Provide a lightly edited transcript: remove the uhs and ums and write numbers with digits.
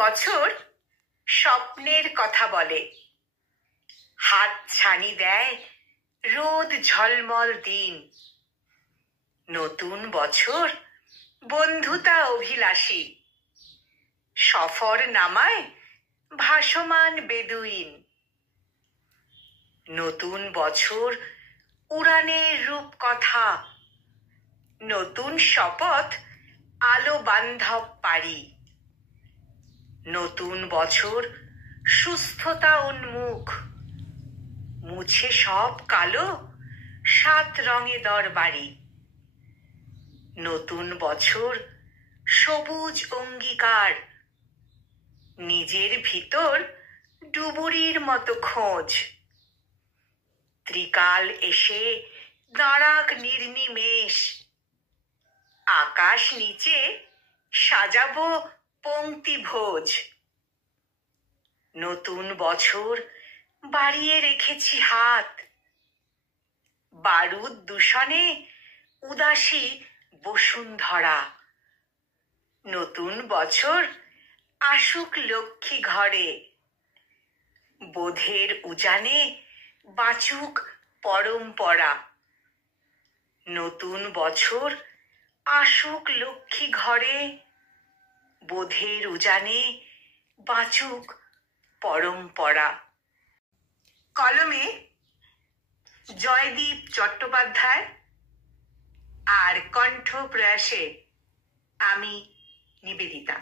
বছর স্বপ্নের কথা বলে, হাত ছানি দেয় রোদ ঝলমল দিন। নতুন বছর বন্ধুতা অভিলাষী, সফর নামায় ভাসমান বেদুইন। নতুন বছর উড়ানের রূপকথা, নতুন শপথ আলো বান্ধব পারি। নতুন বছর সুস্থতা উন্মুখ, মুছে সব কালো 7 রঙে দরবারি। নতুন বছর সবুজ অঙ্গীকার, নিজের ভিতর ডুবুরির মতো খোঁজ। ত্রিকাল এসে দাঁড়াক নির্নিমেষ, আকাশ নিচে সাজাবো পংক্তি ভোজ। নতুন বছর বাড়িয়ে রেখেছি হাত, বারুদ দূষণে উদাসী বসুন্ধরা। নতুন বছর আসুক লক্ষ্মী ঘরে, বোধের উজানে বাঁচুক পরম্পরা। নতুন বছর আসুক লক্ষ্মী ঘরে, বোধের উজানে বাঁচুক পরম্পরা। কলমে জয়দীপ চট্টোপাধ্যায়, আর কণ্ঠ প্রয়াসে আমি নিবেদিতা।